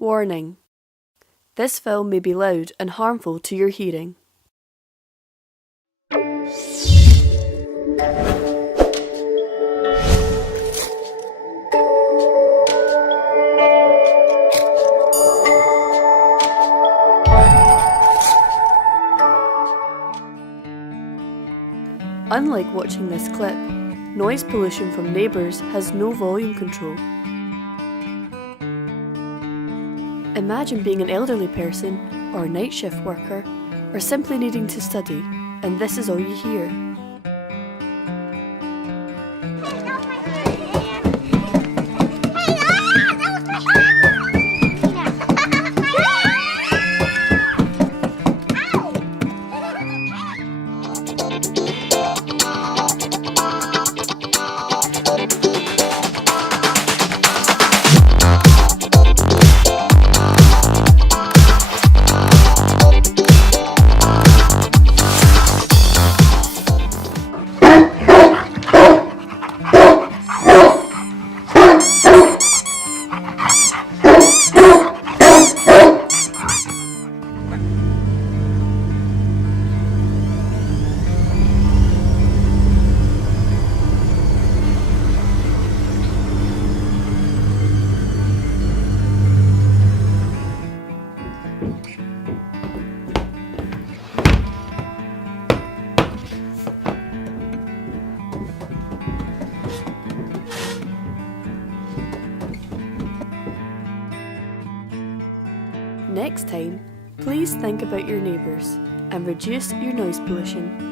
Warning: this film may be loud and harmful to your hearing. Unlike watching this clip, noise pollution from neighbours has no volume control. Imagine being an elderly person, or a night shift worker, or simply needing to study, and this is all you hear. Next time, please think about your neighbours and reduce your noise pollution.